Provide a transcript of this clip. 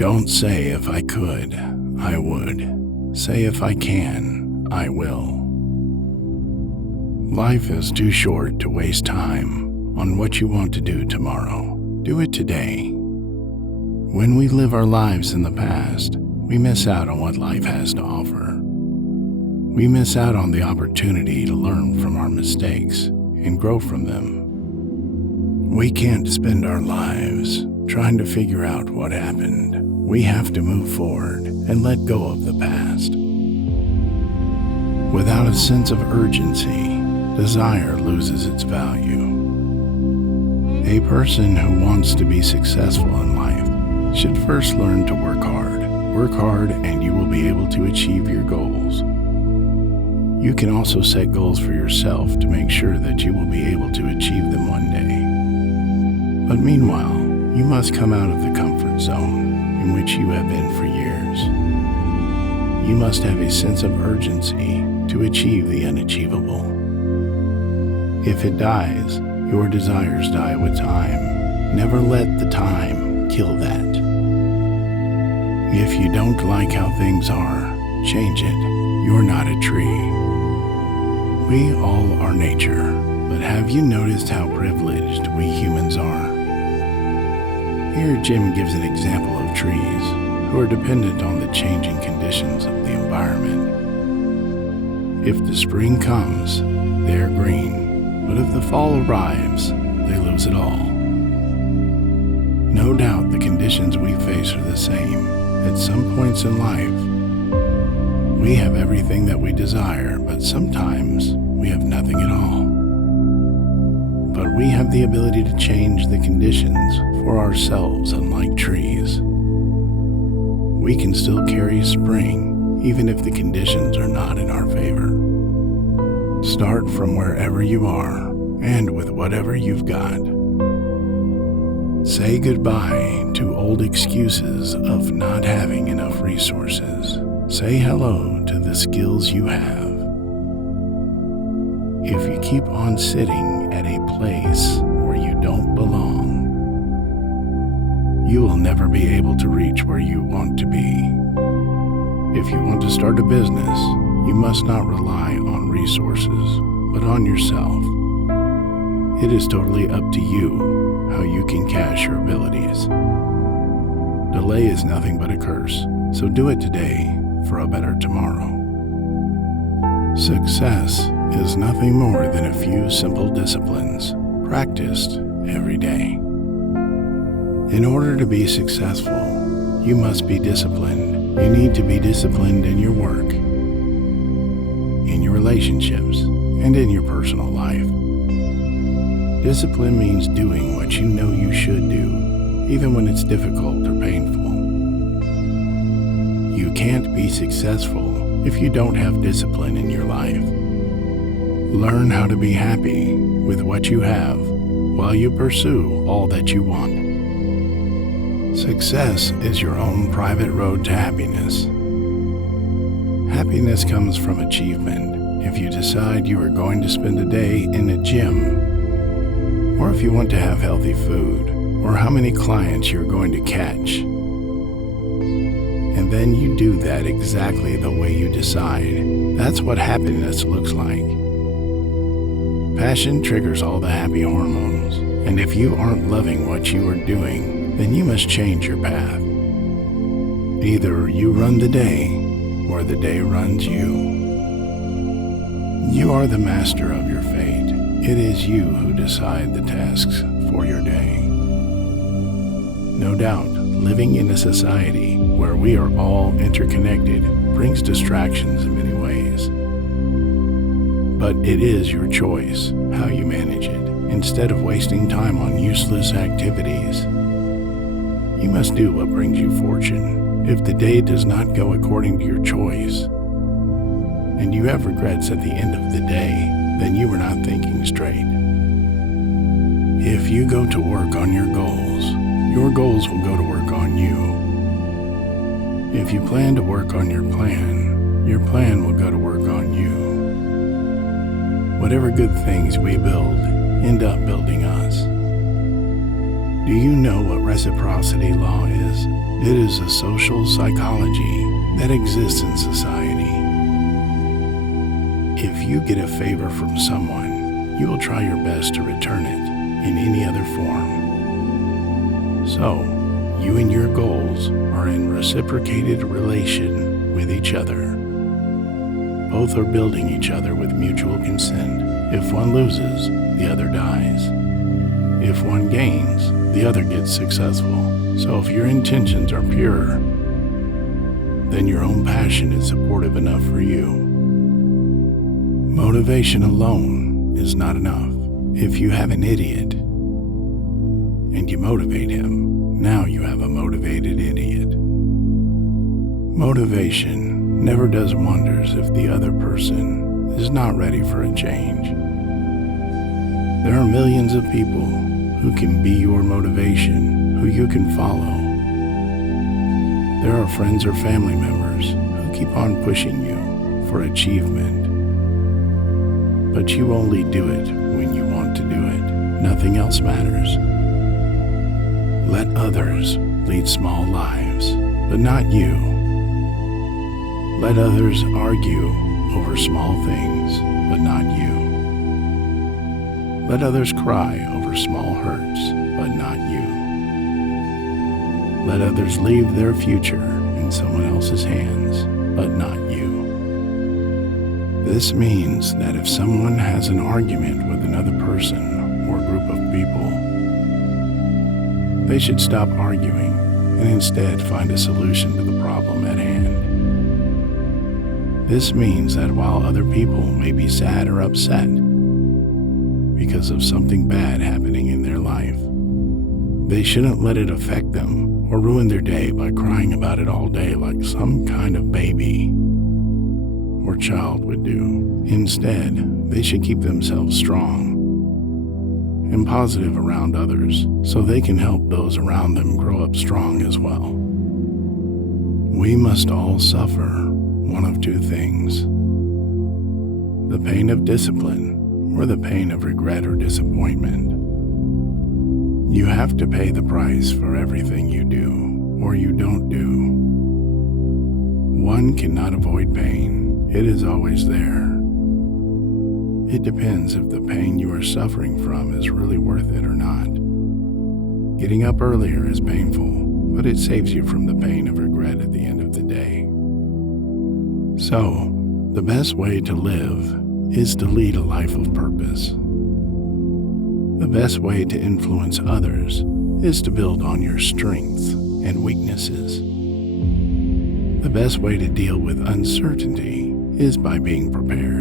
Don't say if I could, I would. Say if I can, I will. Life is too short to waste time on what you want to do tomorrow. Do it today. When we live our lives in the past, we miss out on what life has to offer. We miss out on the opportunity to learn from our mistakes and grow from them. We can't spend our lives trying to figure out what happened. We have to move forward and let go of the past. Without a sense of urgency, desire loses its value. A person who wants to be successful in life should first learn to work hard. Work hard and you will be able to achieve your goals. You can also set goals for yourself to make sure that you will be able to achieve them one day. But meanwhile, you must come out of the comfort zone in which you have been for years. You must have a sense of urgency to achieve the unachievable. If it dies, your desires die with time. Never let the time kill that. If you don't like how things are, change it. You're not a tree. We all are nature, but have you noticed how privileged we humans are? Here Jim gives an example of trees who are dependent on the changing conditions of the environment. If the spring comes, they are green, but if the fall arrives, they lose it all. No doubt the conditions we face are the same. At some points in life, we have everything that we desire, but sometimes we have nothing at all. But we have the ability to change the conditions for ourselves, unlike trees. We can still carry spring, even if the conditions are not in our favor. Start from wherever you are, and with whatever you've got. Say goodbye to old excuses of not having enough resources. Say hello to the skills you have. If you keep on sitting at a place where you don't belong, you will never be able to reach where you want to be. If you want to start a business, you must not rely on resources, but on yourself. It is totally up to you how you can cash your abilities. Delay is nothing but a curse, so do it today for a better tomorrow. Success is nothing more than a few simple disciplines practiced every day. In order to be successful, you must be disciplined. You need to be disciplined in your work, in your relationships, and in your personal life. Discipline means doing what you know you should do, even when it's difficult or painful. You can't be successful if you don't have discipline in your life. Learn how to be happy with what you have while you pursue all that you want. Success is your own private road to happiness. Happiness comes from achievement. If you decide you are going to spend a day in a gym, or if you want to have healthy food, or how many clients you're going to catch, and then you do that exactly the way you decide, that's what happiness looks like. Passion triggers all the happy hormones, and if you aren't loving what you are doing, then you must change your path. Either you run the day, or the day runs you. You are the master of your fate. It is you who decide the tasks for your day. No doubt, living in a society where we are all interconnected brings distractions in many ways. But it is your choice how you manage it. Instead of wasting time on useless activities, you must do what brings you fortune. If the day does not go according to your choice, and you have regrets at the end of the day, then you were not thinking straight. If you go to work on your goals will go to work on you. If you plan to work on your plan will go to work on you. Whatever good things we build end up building us. Do you know what reciprocity law is? It is a social psychology that exists in society. If you get a favor from someone, you will try your best to return it in any other form. So, you and your goals are in reciprocated relation with each other. Both are building each other with mutual consent. If one loses, the other dies. If one gains, the other gets successful. So if your intentions are pure, then your own passion is supportive enough for you. Motivation alone is not enough. If you have an idiot and you motivate him, now you have a motivated idiot. Motivation never does wonders if the other person is not ready for a change. There are millions of people who can be your motivation, who you can follow. There are friends or family members who keep on pushing you for achievement. But you only do it when you want to do it. Nothing else matters. Let others lead small lives, but not you. Let others argue over small things, but not you. Let others cry over small hurts, but not you. Let others leave their future in someone else's hands, but not you. This means that if someone has an argument with another person or group of people, they should stop arguing and instead find a solution to the problem at hand. This means that while other people may be sad or upset because of something bad happening in their life, they shouldn't let it affect them or ruin their day by crying about it all day like some kind of baby or child would do. Instead, they should keep themselves strong and positive around others so they can help those around them grow up strong as well. We must all suffer one of two things: the pain of discipline or the pain of regret or disappointment. You have to pay the price for everything you do or you don't do. One cannot avoid pain. It is always there. It depends if the pain you are suffering from is really worth it or not. Getting up earlier is painful, but it saves you from the pain of regret at the end of the day. So, the best way to live is to lead a life of purpose. The best way to influence others is to build on your strengths and weaknesses. The best way to deal with uncertainty is by being prepared.